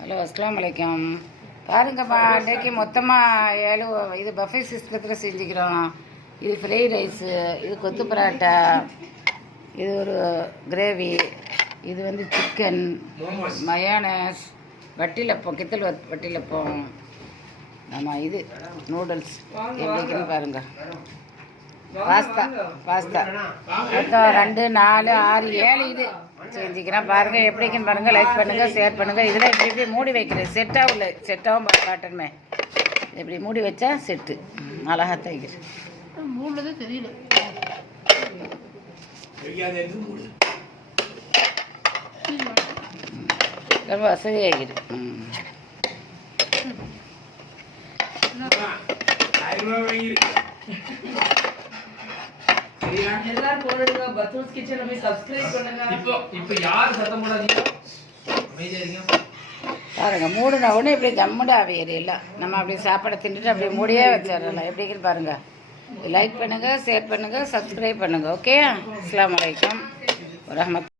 Hello அஸ்ஸலாமு அலைக்கும். பாருங்கப்பா, இன்றைக்கு மொத்தமாக 7 இது பஃபே சிஸ்டத்தில் செஞ்சுக்கிறோம். இது ஃப்ரை ரைஸு, இது கொத்து பரோட்டா, இது ஒரு கிரேவி, இது வந்து சிக்கன், மயோனஸ், வட்டிலப்பம், கித்தல் வட்டிலப்பம், ஆமாம் இது நூடுல்ஸ். எப்படிக்குன்னு பாருங்கள். பாஸ்தா மொத்தம் 2 4 6 7 இது செஞ்சுக்கிறேன். பாருங்கள் எப்படிக்குன்னு பாருங்கள். லைக் பண்ணுங்கள், ஷேர் பண்ணுங்கள். இதில் இப்படி மூடி வைக்கிறேன். செட்டாகவும் காட்டணுமே. இப்படி மூடி வச்சா செட்டு அழகாக தைக்கிறேன். மூடுறதே தெரியல, ரொம்ப வசதியாகிடு. எல்லாரும் போடுங்க. பத்தூஸ் கிச்சன் போய் சப்ஸ்கிரைப் பண்ணுங்க. இப்போ யார் சத்தம் போடாதீங்க, அமைதியா இருங்க. பாருங்க, மூடுன உடனே இப்படி ஜம்முடா ஆவியர் எல்லாம். நம்ம அப்படி சாப்பாடை தின்னுட்டு அப்படியே மூடியே வச்சிடலாம். எப்படின்னு பாருங்க. லைக் பண்ணுங்க, ஷேர் பண்ணுங்க, சப்ஸ்கிரைப் பண்ணுங்க. ஓகே, அஸ்ஸலாமு அலைக்கும் வரஹ்மத்துல்லாஹி.